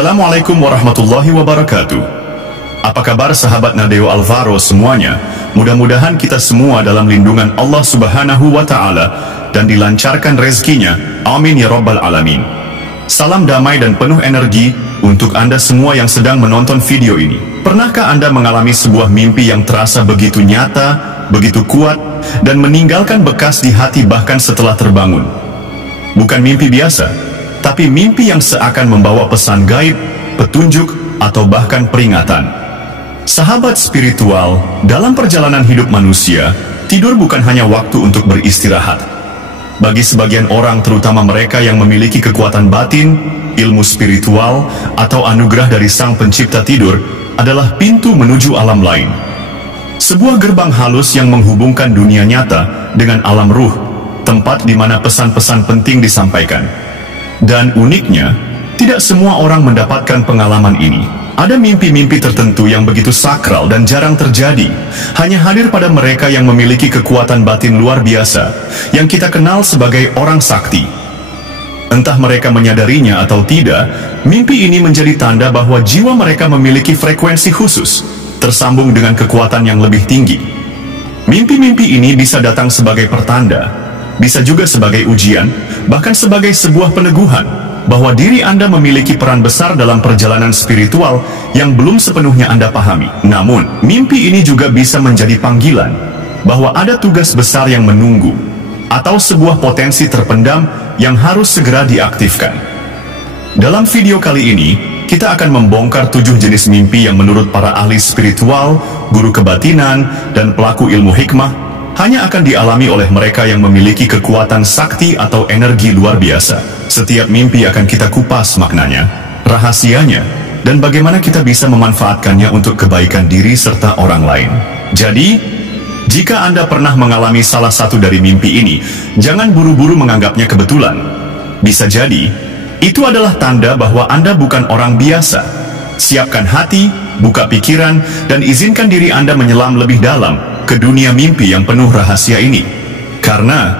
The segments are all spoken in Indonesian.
Assalamualaikum warahmatullahi wabarakatuh. Apa kabar sahabat Nadeo Alvaro semuanya? Mudah-mudahan kita semua dalam lindungan Allah Subhanahu wa Ta'ala dan dilancarkan rezekinya. Amin ya Rabbal Alamin. Salam damai dan penuh energi untuk Anda semua yang sedang menonton video ini. Pernahkah Anda mengalami sebuah mimpi yang terasa begitu nyata, begitu kuat, dan meninggalkan bekas di hati bahkan setelah terbangun? Bukan mimpi biasa, tapi mimpi yang seakan membawa pesan gaib, petunjuk, atau bahkan peringatan. Sahabat spiritual, dalam perjalanan hidup manusia, tidur bukan hanya waktu untuk beristirahat. Bagi sebagian orang, terutama mereka yang memiliki kekuatan batin, ilmu spiritual, atau anugerah dari Sang Pencipta, tidur adalah pintu menuju alam lain. Sebuah gerbang halus yang menghubungkan dunia nyata dengan alam ruh, tempat di mana pesan-pesan penting disampaikan. Dan uniknya, tidak semua orang mendapatkan pengalaman ini. Ada mimpi-mimpi tertentu yang begitu sakral dan jarang terjadi, hanya hadir pada mereka yang memiliki kekuatan batin luar biasa, yang kita kenal sebagai orang sakti. Entah mereka menyadarinya atau tidak, mimpi ini menjadi tanda bahwa jiwa mereka memiliki frekuensi khusus, tersambung dengan kekuatan yang lebih tinggi. Mimpi-mimpi ini bisa datang sebagai pertanda, bisa juga sebagai ujian, bahkan sebagai sebuah peneguhan bahwa diri Anda memiliki peran besar dalam perjalanan spiritual yang belum sepenuhnya Anda pahami. Namun, mimpi ini juga bisa menjadi panggilan bahwa ada tugas besar yang menunggu, atau sebuah potensi terpendam yang harus segera diaktifkan. Dalam video kali ini, kita akan membongkar 7 jenis mimpi yang menurut para ahli spiritual, guru kebatinan, dan pelaku ilmu hikmah hanya akan dialami oleh mereka yang memiliki kekuatan sakti atau energi luar biasa. Setiap mimpi akan kita kupas maknanya, rahasianya, dan bagaimana kita bisa memanfaatkannya untuk kebaikan diri serta orang lain. Jadi, jika Anda pernah mengalami salah satu dari mimpi ini, jangan buru-buru menganggapnya kebetulan. Bisa jadi, itu adalah tanda bahwa Anda bukan orang biasa. Siapkan hati, buka pikiran, dan izinkan diri Anda menyelam lebih dalam ke dunia mimpi yang penuh rahasia ini. Karena,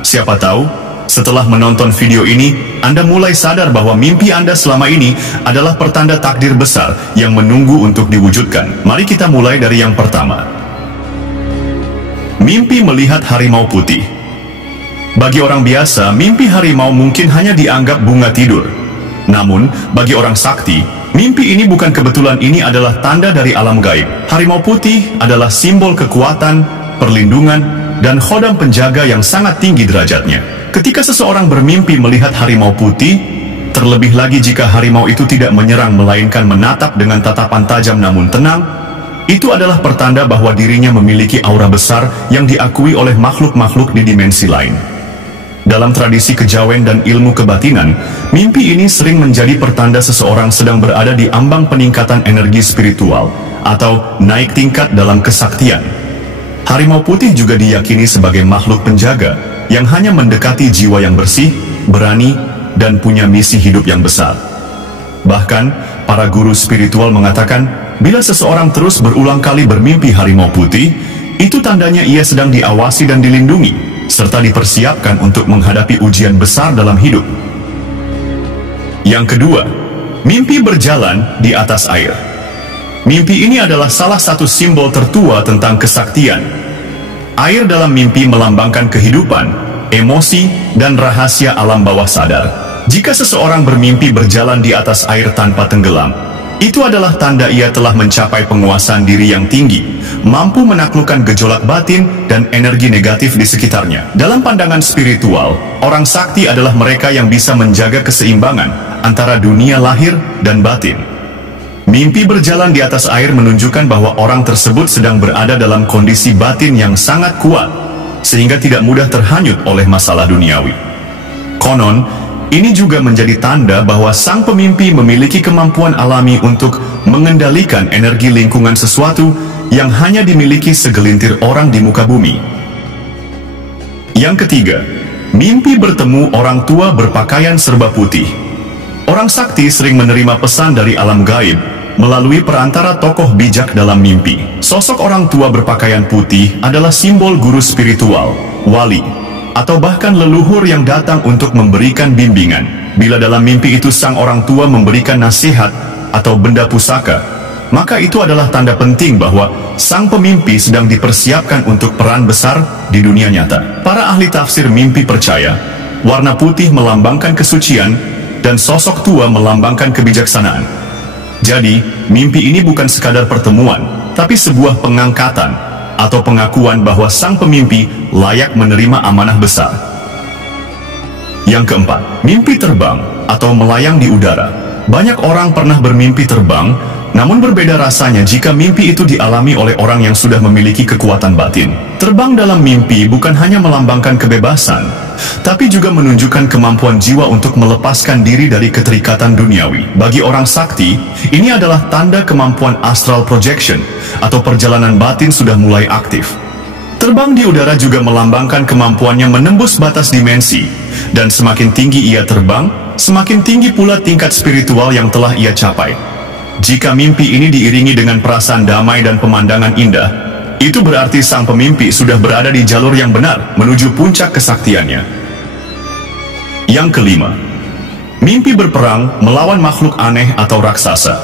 siapa tahu, setelah menonton video ini, Anda mulai sadar bahwa mimpi Anda selama ini adalah pertanda takdir besar yang menunggu untuk diwujudkan. Mari kita mulai dari yang pertama. Mimpi melihat harimau putih. Bagi orang biasa, mimpi harimau mungkin hanya dianggap bunga tidur. Namun, bagi orang sakti, mimpi ini bukan kebetulan, ini adalah tanda dari alam gaib. Harimau putih adalah simbol kekuatan, perlindungan, dan khodam penjaga yang sangat tinggi derajatnya. Ketika seseorang bermimpi melihat harimau putih, terlebih lagi jika harimau itu tidak menyerang melainkan menatap dengan tatapan tajam namun tenang, itu adalah pertanda bahwa dirinya memiliki aura besar yang diakui oleh makhluk-makhluk di dimensi lain. Dalam tradisi kejawen dan ilmu kebatinan, mimpi ini sering menjadi pertanda seseorang sedang berada di ambang peningkatan energi spiritual atau naik tingkat dalam kesaktian. Harimau putih juga diyakini sebagai makhluk penjaga yang hanya mendekati jiwa yang bersih, berani, dan punya misi hidup yang besar. Bahkan, para guru spiritual mengatakan, bila seseorang terus berulang kali bermimpi harimau putih, itu tandanya ia sedang diawasi dan dilindungi, serta dipersiapkan untuk menghadapi ujian besar dalam hidup. Yang kedua, mimpi berjalan di atas air. Mimpi ini adalah salah satu simbol tertua tentang kesaktian. Air dalam mimpi melambangkan kehidupan, emosi, dan rahasia alam bawah sadar. Jika seseorang bermimpi berjalan di atas air tanpa tenggelam, itu adalah tanda ia telah mencapai penguasaan diri yang tinggi, mampu menaklukkan gejolak batin dan energi negatif di sekitarnya. Dalam pandangan spiritual, orang sakti adalah mereka yang bisa menjaga keseimbangan antara dunia lahir dan batin. Mimpi berjalan di atas air menunjukkan bahwa orang tersebut sedang berada dalam kondisi batin yang sangat kuat, sehingga tidak mudah terhanyut oleh masalah duniawi. Konon, ini juga menjadi tanda bahwa sang pemimpi memiliki kemampuan alami untuk mengendalikan energi lingkungan sesuatu yang hanya dimiliki segelintir orang di muka bumi. Yang ketiga, mimpi bertemu orang tua berpakaian serba putih. Orang sakti sering menerima pesan dari alam gaib melalui perantara tokoh bijak dalam mimpi. Sosok orang tua berpakaian putih adalah simbol guru spiritual, wali, atau bahkan leluhur yang datang untuk memberikan bimbingan. Bila dalam mimpi itu sang orang tua memberikan nasihat atau benda pusaka, maka itu adalah tanda penting bahwa sang pemimpi sedang dipersiapkan untuk peran besar di dunia nyata. Para ahli tafsir mimpi percaya, warna putih melambangkan kesucian dan sosok tua melambangkan kebijaksanaan. Jadi, mimpi ini bukan sekadar pertemuan, tapi sebuah pengangkatan atau pengakuan bahwa sang pemimpi layak menerima amanah besar. Yang keempat, mimpi terbang atau melayang di udara. Banyak orang pernah bermimpi terbang, namun berbeda rasanya jika mimpi itu dialami oleh orang yang sudah memiliki kekuatan batin. Terbang dalam mimpi bukan hanya melambangkan kebebasan, tapi juga menunjukkan kemampuan jiwa untuk melepaskan diri dari keterikatan duniawi. Bagi orang sakti, ini adalah tanda kemampuan astral projection atau perjalanan batin sudah mulai aktif. Terbang di udara juga melambangkan kemampuannya menembus batas dimensi, dan semakin tinggi ia terbang, semakin tinggi pula tingkat spiritual yang telah ia capai. Jika mimpi ini diiringi dengan perasaan damai dan pemandangan indah, itu berarti sang pemimpi sudah berada di jalur yang benar menuju puncak kesaktiannya. Yang kelima, mimpi berperang melawan makhluk aneh atau raksasa.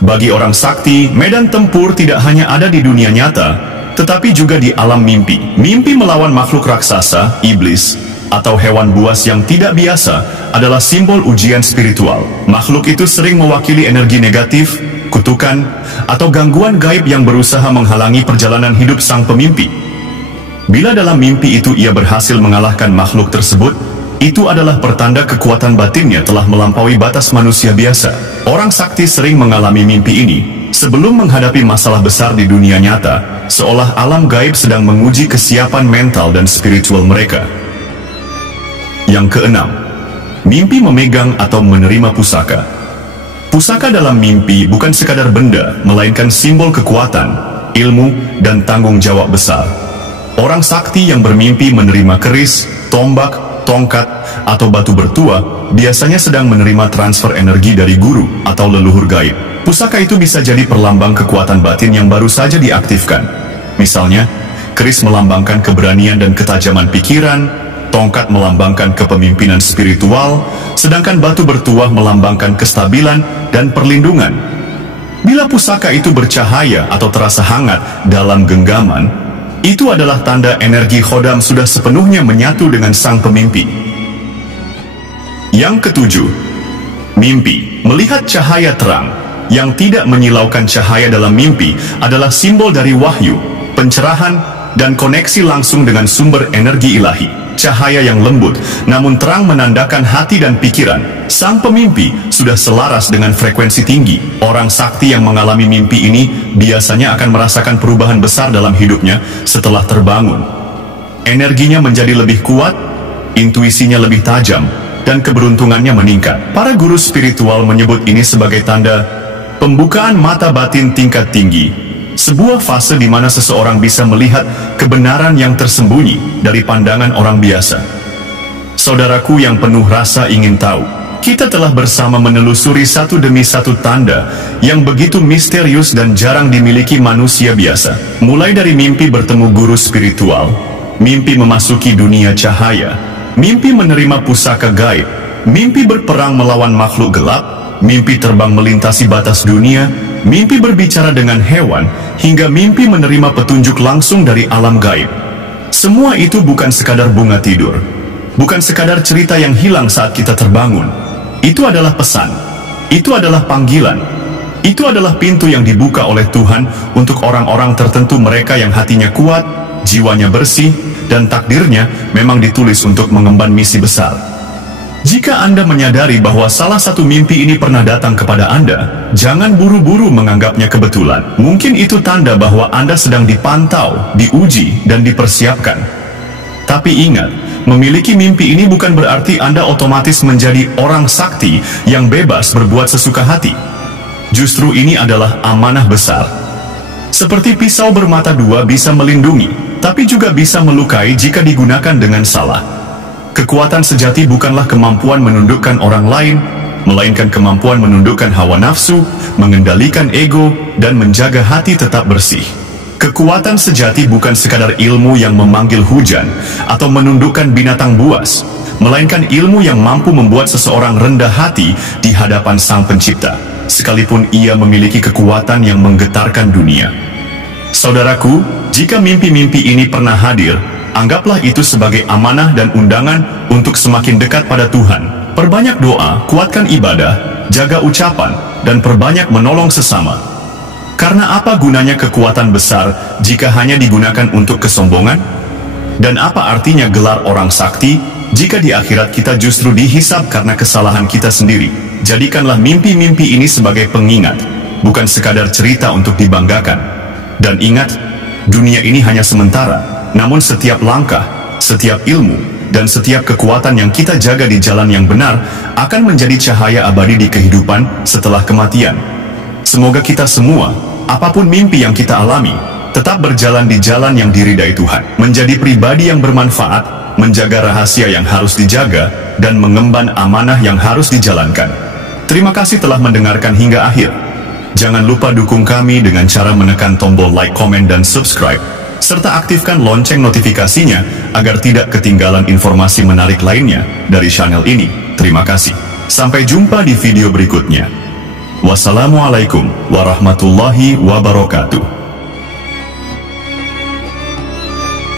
Bagi orang sakti, medan tempur tidak hanya ada di dunia nyata, tetapi juga di alam mimpi. Mimpi melawan makhluk raksasa, iblis, atau hewan buas yang tidak biasa adalah simbol ujian spiritual. Makhluk itu sering mewakili energi negatif, kutukan, atau gangguan gaib yang berusaha menghalangi perjalanan hidup sang pemimpi. Bila dalam mimpi itu ia berhasil mengalahkan makhluk tersebut, itu adalah pertanda kekuatan batinnya telah melampaui batas manusia biasa. Orang sakti sering mengalami mimpi ini sebelum menghadapi masalah besar di dunia nyata, seolah alam gaib sedang menguji kesiapan mental dan spiritual mereka. Yang keenam, mimpi memegang atau menerima pusaka. Pusaka dalam mimpi bukan sekadar benda, melainkan simbol kekuatan, ilmu, dan tanggung jawab besar. Orang sakti yang bermimpi menerima keris, tombak, tongkat, atau batu bertuah, biasanya sedang menerima transfer energi dari guru atau leluhur gaib. Pusaka itu bisa jadi perlambang kekuatan batin yang baru saja diaktifkan. Misalnya, keris melambangkan keberanian dan ketajaman pikiran, tongkat melambangkan kepemimpinan spiritual, sedangkan batu bertuah melambangkan kestabilan dan perlindungan. Bila pusaka itu bercahaya atau terasa hangat dalam genggaman, itu adalah tanda energi khodam sudah sepenuhnya menyatu dengan sang pemimpi. Yang ketujuh, mimpi melihat cahaya terang yang tidak menyilaukan. Cahaya dalam mimpi adalah simbol dari wahyu, pencerahan, dan koneksi langsung dengan sumber energi ilahi. Cahaya yang lembut namun terang menandakan hati dan pikiran. Sang pemimpi sudah selaras dengan frekuensi tinggi. Orang sakti yang mengalami mimpi ini biasanya akan merasakan perubahan besar dalam hidupnya setelah terbangun. Energinya menjadi lebih kuat, intuisinya lebih tajam, dan keberuntungannya meningkat. Para guru spiritual menyebut ini sebagai tanda pembukaan mata batin tingkat tinggi. Sebuah fase di mana seseorang bisa melihat kebenaran yang tersembunyi dari pandangan orang biasa. Saudaraku yang penuh rasa ingin tahu, kita telah bersama menelusuri satu demi satu tanda yang begitu misterius dan jarang dimiliki manusia biasa. Mulai dari mimpi bertemu guru spiritual, mimpi memasuki dunia cahaya, mimpi menerima pusaka gaib, mimpi berperang melawan makhluk gelap, mimpi terbang melintasi batas dunia, mimpi berbicara dengan hewan, hingga mimpi menerima petunjuk langsung dari alam gaib. Semua itu bukan sekadar bunga tidur, bukan sekadar cerita yang hilang saat kita terbangun. Itu adalah pesan, itu adalah panggilan, itu adalah pintu yang dibuka oleh Tuhan untuk orang-orang tertentu, mereka yang hatinya kuat, jiwanya bersih, dan takdirnya memang ditulis untuk mengemban misi besar. Jika Anda menyadari bahwa salah satu mimpi ini pernah datang kepada Anda, jangan buru-buru menganggapnya kebetulan. Mungkin itu tanda bahwa Anda sedang dipantau, diuji, dan dipersiapkan. Tapi ingat, memiliki mimpi ini bukan berarti Anda otomatis menjadi orang sakti yang bebas berbuat sesuka hati. Justru ini adalah amanah besar. Seperti pisau bermata dua bisa melindungi, tapi juga bisa melukai jika digunakan dengan salah. Kekuatan sejati bukanlah kemampuan menundukkan orang lain, melainkan kemampuan menundukkan hawa nafsu, mengendalikan ego, dan menjaga hati tetap bersih. Kekuatan sejati bukan sekadar ilmu yang memanggil hujan atau menundukkan binatang buas, melainkan ilmu yang mampu membuat seseorang rendah hati di hadapan Sang Pencipta, sekalipun ia memiliki kekuatan yang menggetarkan dunia. Saudaraku, jika mimpi-mimpi ini pernah hadir, anggaplah itu sebagai amanah dan undangan untuk semakin dekat pada Tuhan. Perbanyak doa, kuatkan ibadah, jaga ucapan, dan perbanyak menolong sesama. Karena apa gunanya kekuatan besar jika hanya digunakan untuk kesombongan? Dan apa artinya gelar orang sakti jika di akhirat kita justru dihisab karena kesalahan kita sendiri? Jadikanlah mimpi-mimpi ini sebagai pengingat, bukan sekadar cerita untuk dibanggakan. Dan ingat, dunia ini hanya sementara, namun setiap langkah, setiap ilmu, dan setiap kekuatan yang kita jaga di jalan yang benar akan menjadi cahaya abadi di kehidupan setelah kematian. Semoga kita semua, apapun mimpi yang kita alami, tetap berjalan di jalan yang diridai Tuhan, menjadi pribadi yang bermanfaat, menjaga rahasia yang harus dijaga, dan mengemban amanah yang harus dijalankan. Terima kasih telah mendengarkan hingga akhir. Jangan lupa dukung kami dengan cara menekan tombol like, komen, dan subscribe, serta aktifkan lonceng notifikasinya agar tidak ketinggalan informasi menarik lainnya dari channel ini. Terima kasih. Sampai jumpa di video berikutnya. Wassalamualaikum warahmatullahi wabarakatuh.